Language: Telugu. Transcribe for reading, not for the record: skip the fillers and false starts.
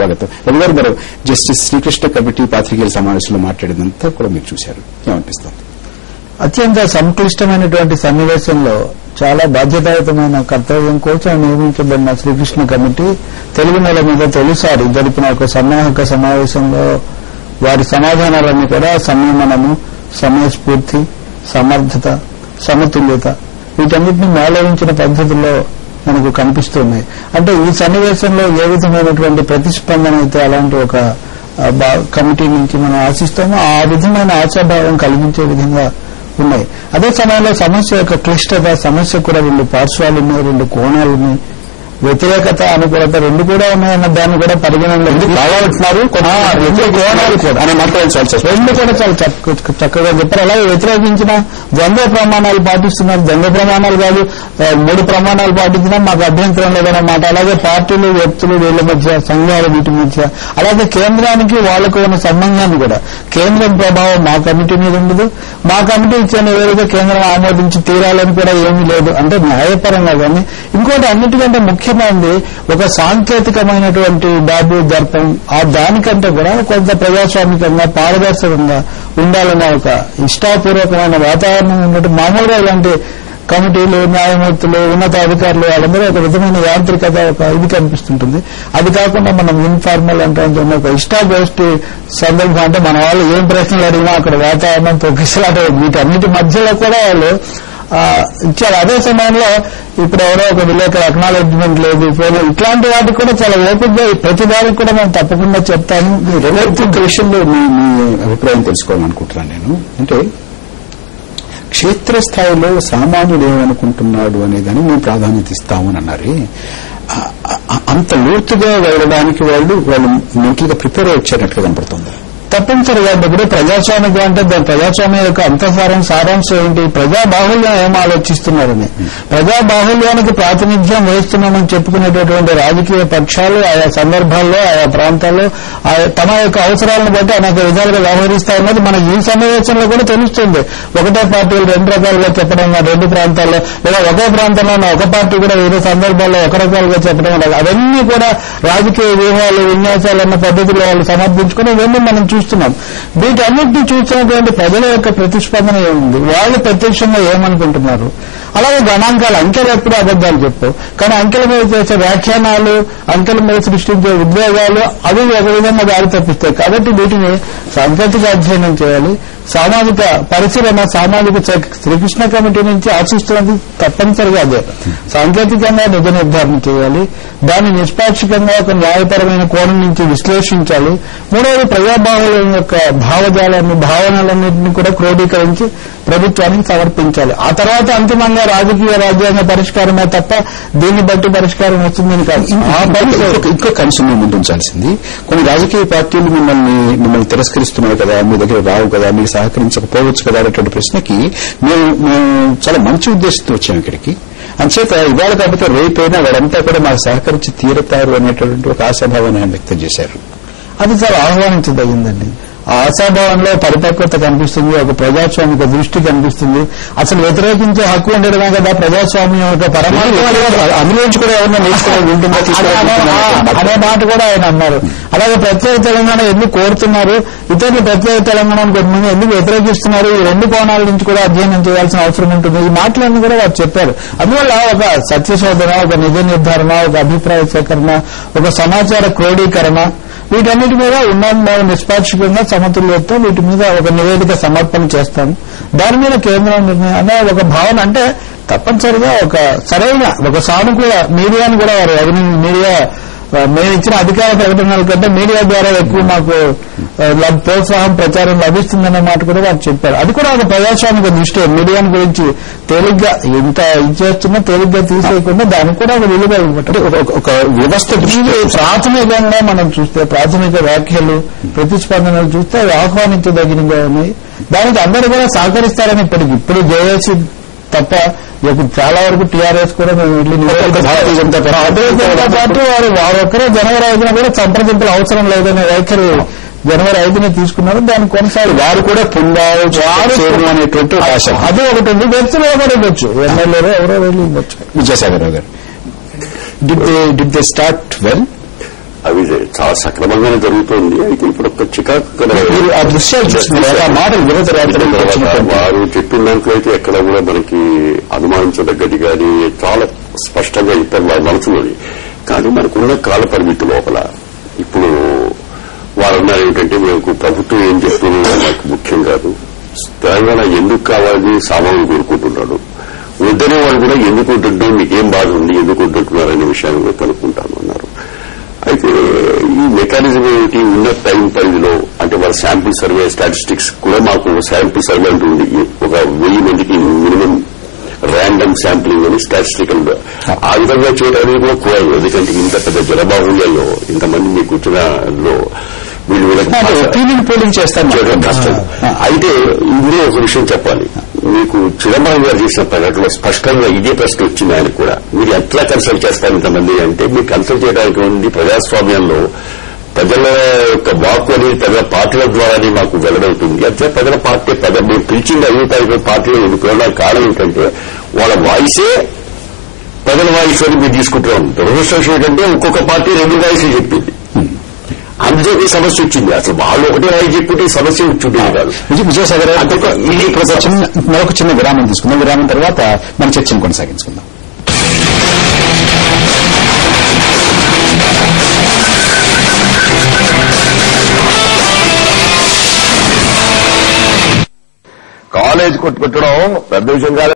స్వాగతం. రవిగారు, మరి జస్టిస్ శ్రీకృష్ణ కమిటీ పాత్రికేయుల సమావేశంలో మాట్లాడినంతా కూడా మీరు చూశారు, ఏమనిపిస్తుంది? అత్యంత సంక్లిష్టమైనటువంటి సన్నివేశంలో చాలా బాధ్యతాయుతమైన కర్తవ్యం కోసం నియమించబడిన శ్రీకృష్ణ కమిటీ తెలుగు నెల మీద తొలిసారి జరిపిన ఒక సన్నాహక సమావేశంలో వారి సమాధానాలన్నీ కూడా సంయమనము, సమయస్ఫూర్తి, సమర్థత, సమతుల్యత వీటన్నిటిని మేళవించిన పద్ధతుల్లో మనకు కనిపిస్తున్నాయి. అంటే ఈ సన్నివేశంలో ఏ విధమైనటువంటి ప్రతిస్పందన అయితే అలాంటి ఒక కమిటీ నుంచి మనం ఆశిస్తామో ఆ విధమైన ఆశాభావం కలిగించే విధంగా ఉన్నాయి. అదే సమయంలో సమస్య యొక్క క్లిష్టత, సమస్య కూడా రెండు పార్శ్వాలున్నాయి, రెండు కోణాలున్నాయి, వ్యతిరేకత, అనుకూలత రెండు కూడా ఉన్నాయన్న దాన్ని కూడా పరిగణనలో కావాలంటున్నారు. రెండు కోణాలు కూడా రెండు కూడా చాలా చక్కగా చెప్పారు. అలాగే వ్యతిరేకించిన ద్వంద్వ ప్రమాణాలు పాటిస్తున్నారు. ద్వంద్వ ప్రమాణాలు కాదు, 3 ప్రమాణాలు పాటించినా మాకు అభ్యంతరం లేదన్న మాట. అలాగే పార్టీలు, వ్యక్తులు వీళ్ల మధ్య, సంఘాలు వీటి మధ్య, అలాగే కేంద్రానికి వాళ్లకు ఉన్న సంబంధాన్ని కూడా కేంద్రం ప్రభావం మా కమిటీ మీద ఉండదు, మా కమిటీ ఇచ్చే నివేదిక కేంద్రం ఆమోదించి తీరాలని కూడా ఏమీ లేదు. అంటే న్యాయపరంగా కానీ ఇంకోటి అన్నిటికంటే ముఖ్యమైనది ఒక సాంకేతికమైనటువంటి బాబు దర్పం. ఆ దానికంటే కూడా కొంత ప్రజాస్వామికంగా, పారదర్శకంగా ఉండాలన్న ఒక ఇష్టాపూర్వకమైన వాతావరణం ఉన్నట్టు మామూలుగా ఇలాంటి కమిటీలు, న్యాయమూర్తులు, ఉన్నతాధికారులు వాళ్ళందరూ ఒక విధమైన యాంత్రికత, ఒక ఇది కనిపిస్తుంటుంది. అది కాకుండా మనం ఇన్ఫార్మల్ అంటే ఒక ఇష్టాగోష్ఠి సందర్భం, అంటే మన వాళ్ళు ఏం ప్రశ్నలు అడిగినా అక్కడ వాతావరణం తొక్కిసలాట, వీటన్నిటి మధ్యలో కూడా వాళ్ళు ఇచ్చారు. అదే సమయంలో ఇప్పుడు ఎవరో ఒక విలేకరు అక్నాలెడ్జ్మెంట్ లేదు, ఇట్లాంటి వాటికి కూడా చాలా ఓపికగా ప్రతి దానికి కూడా మనం తప్పకుండా చెప్తాను. ఒక విషయంలో మీ అభిప్రాయం తెలుసుకోవాలనుకుంటున్నాను నేను. అంటే క్షేత్రస్థాయిలో సామాన్యుడు ఏమనుకుంటున్నాడు అనేదాన్ని మేము ప్రాధాన్యత ఇస్తామని అన్నారు. అంత లోతుగా వెళ్ళడానికి వాళ్ళు మెంటల్గా ప్రిపేర్ వచ్చేటట్టుగా కనపడుతుంది. తప్పనిసరిగా ఇప్పుడు ప్రజాస్వామ్యం అంటే దాని ప్రజాస్వామ్యం యొక్క సారాంశం ఏంటి? ప్రజాబాహుల్యం ఏం ఆలోచిస్తున్నారని, ప్రజాబాహుల్యానికి ప్రాతినిధ్యం వహిస్తున్నామని చెప్పుకునేటటువంటి రాజకీయ పక్షాలు ఆయా సందర్భాల్లో, ఆయా ప్రాంతాల్లో తమ యొక్క అవసరాలను బట్టి అనేక విధాలుగా వ్యవహరిస్తాయన్నది మనకి ఈ సమావేశంలో కూడా తెలుస్తుంది. ఒకటే పార్టీలు 2 రకాలుగా చెప్పడం, 2 ప్రాంతాల్లో లేదా ఒకే ప్రాంతంలో ఒక పార్టీ కూడా వివిధ సందర్భాల్లో ఒక రకాలుగా చెప్పడం, అవన్నీ కూడా రాజకీయ వ్యూహాలు, విన్యాసాలు అన్న పద్ధతిలో వాళ్ళు సమర్థించుకుని ఇవన్నీ మనం చూస్తున్నాం. వీటన్నిటిని చూస్తున్నటువంటి ప్రజల యొక్క ప్రతిస్పందన ఏముంది, వాళ్ళు ప్రత్యక్షంగా ఏమనుకుంటున్నారు. అలాగే గణాంకాలు, అంకెలు ఎప్పుడు అబద్దాలు చెప్పవు, కానీ అంకెల మీద చేసే వ్యాఖ్యానాలు, అంకెల మీద సృష్టించే ఉద్వేగాలు అవి ఒక విధంగా దారి తప్పిస్తాయి. కాబట్టి వీటిని సాంకేతిక అధ్యయనం చేయాలి. సామాజిక పరిశీలన, సామాజిక శ్రీకృష్ణ కమిటీ నుంచి ఆశిస్తున్నది తప్పనిసరిగా అదే. సాంకేతికంగా నిజ నిర్ధారణ చేయాలి, దాన్ని నిష్పాక్షికంగా ఒక న్యాయపరమైన కోణం నుంచి విశ్లేషించాలి. మూడవది ప్రజాబాహుల్యం యొక్క భావజాలాన్ని, భావనలన్నింటినీ కూడా క్రోడీకరించి ప్రభుత్వానికి సమర్పించాలి. ఆ తర్వాత అంతిమంగా రాజకీయ రాజ్యాంగ పరిష్కారమే తప్ప దీన్ని బట్టి పరిష్కారం వస్తుందని కాదు. ఇంకో కన్సర్న్ ముందు ఉంచాల్సింది, కొన్ని రాజకీయ పార్టీలు మిమ్మల్ని తిరస్కరిస్తున్నాయి కదా, మీ దగ్గర రావు కదా, మీకు సహకరించకపోవచ్చు కదా అనేటువంటి ప్రశ్నకి మేము చాలా మంచి ఉద్దేశంతో వచ్చాము ఇక్కడికి. అంచేత ఇవాళ కాకపోతే రేపైనా వాళ్ళంతా కూడా మాకు సహకరించి తీరుతారు అనేటువంటి ఒక ఆశాభావాన్ని ఆయన వ్యక్తం చేశారు. అది చాలా ఆహ్వానించదగిందండి. ఆ ఆశాభావంలో పరిపక్వత కనిపిస్తుంది, ఒక ప్రజాస్వామిక దృష్టి కనిపిస్తుంది. అసలు వ్యతిరేకించే హక్కు ఉండడమే కదా ప్రజాస్వామ్యం యొక్క పరమాత్మ. అందులోంచి కూడా ఎవరన్నా నేర్చుకోవాలి ఉంటుందో అనే మాట కూడా ఆయన అన్నారు. అలాగే ప్రత్యేక తెలంగాణ ఎందుకు కోరుతున్నారు, ఇతరులు ప్రత్యేక తెలంగాణను కొంతమంది ఎందుకు వ్యతిరేకిస్తున్నారు, ఈ 2 కోణాల నుంచి కూడా అధ్యయనం చేయాల్సిన అవసరం ఉంటుంది. ఈ మాటలన్నీ కూడా వారు చెప్పారు. అందువల్ల ఒక సత్యశోధన, ఒక నిజ నిర్ధారణ, ఒక అభిప్రాయ సేకరణ, ఒక సమాచార క్రోడీకరణ, వీటన్నిటి మీద మేము నిష్పాక్షికంగా సమతుల్యతతో వీటి మీద ఒక నివేదిక సమర్పణ చేస్తాము. దాని మీద కేంద్రం నిర్ణయం అనే ఒక భావన. అంటే తప్పనిసరిగా ఒక సరైన, ఒక సానుకూల మీడియాను కూడా వారు మీడియా మేము ఇచ్చిన అధికార ప్రకటనల కంటే మీడియా ద్వారా ఎక్కువ మాకు ప్రోత్సాహం, ప్రచారం లభిస్తుందనే మాట కూడా వారు చెప్పారు. అది కూడా ఒక ప్రజాస్వామిక దృష్టి. మీడియాను గురించి తేలిగ్గా ఎంత ఇచ్చేస్తున్నా తేలిగ్గా తీసేయకుండా దానికి కూడా ఒక విలువ ఇవ్వటం, ఒక వ్యవస్థ దృష్టి. ప్రాథమికంగా మనం చూస్తే ప్రాథమిక వ్యాఖ్యలు, ప్రతిస్పందనలు చూస్తే అవి ఆహ్వానించదగినగా ఉన్నాయి. దానికి అందరూ కూడా సహకరిస్తారని ఇప్పుడు జేఏసీ తప్ప చాలా వరకు టీఆర్ఎస్ కూడా మేము భారతీయ జనతా పార్టీ వారు ఒక్కరే జనవరి 5న కూడా సంప్రదింపుల అవసరం లేదనే వైఖరి జనవరి 5న తీసుకున్నారు. దాన్ని కొనసాగి వారు కూడా అనేటువంటి ఆశ అది ఒకటి ఉంది. వ్యక్తులు ఎవరు ఇవ్వచ్చు, ఎమ్మెల్యేలు ఎవరో వెళ్ళి ఇవ్వచ్చు. విజయసాగర్ రావు గారు, డిడ్ దే స్టార్ట్ వెల్? అవి చాలా సక్రమంగానే జరుగుతోంది. అయితే ఇప్పుడు ఒక చికాకు ఆ దృశ్యాలు చూస్తున్నారు, ఆ మాటలు వారు చెప్పిన దాంట్లో అయితే ఎక్కడ కూడా మనకి అనుమానించదగ్గది కానీ చాలా స్పష్టంగా చెప్పారు వారి మనసులోని. కానీ మనకున్న కాల పరిమితి లోపల ఇప్పుడు వారన్నారు ఏమిటంటే మేము ప్రభుత్వం ఏం చెప్తున్నా నాకు ముఖ్యం కాదు, తెలంగాణ ఎందుకు కావాలని సామాన్యులు కోరుకుంటున్నాడు, వద్దనే వాళ్ళు కూడా ఎందుకు ఉంటుంటాం, మీకేం బాధ ఉంది, ఎందుకు ఉంటుంటున్నారు అనే విషయాన్ని కూడా కనుక్కుంటాను అన్నారు. అయితే ఈ మెకానిజం ఏమిటి, ఉన్న టైం పరిధిలో అంటే వాళ్ళ శాంపుల్ సర్వే స్టాటిస్టిక్స్ కూడా మాకు శాంపుల్ సర్వే అంటుంది, ఒక 1000 మందికి మినిమం ర్యాండమ్ శాంప్లింగ్ అని స్టాటిస్టికల్ ఆ విధంగా చేయడానికి కూడా కోరాలి. ఎందుకంటే ఇంత పెద్ద జనబాహుళ్యంలో ఇంతమంది మీ కూర్చున్నలో ఒపీనియన్ పోలింగ్ చేస్తాను కష్టం. అయితే ఇందులో ఒక విషయం చెప్పాలి, మీకు చిదంబరం గారు చేసిన ప్రకటనలో స్పష్టంగా ఇదే ప్రశ్న వచ్చింది ఆయన కూడా, మీరు ఎట్లా కన్సల్ట్ చేస్తారు ఇంతమంది అంటే, మీరు కన్సల్ట్ చేయడానికి ఉంది ప్రజాస్వామ్యంలో ప్రజల యొక్క వాక్కు అనేది ప్రజల పార్టీల ద్వారానే మాకు వెల్లడవుతుంది. అట్లా ప్రజల పార్టీ మేము పిలిచింది 5వ తారీఖు పార్టీలో ఎన్నుకోవడానికి కారణం ఏంటంటే వాళ్ళ వాయిసే ప్రజల వాయిస్ అని మీరు తీసుకుంటున్నాం. దురదృష్టం ఏంటంటే ఒక్కొక్క పార్టీ 2 వాయిస్లు చెప్పింది, అందుకే ఈ సమస్య వచ్చింది. అసలు వాళ్ళు ఒకటే వాయిస్ చెప్పుకుంటే ఈ సమస్య వచ్చిండేది కాదు. విజయసాగర్ మరొక చిన్న విరామం తీసుకుందాం, విరామం తర్వాత మన చర్చను కొనసాగించుకుందాం. కాలేజ్ కొట్టుకోవడం పెద్ద విషయం కాదు.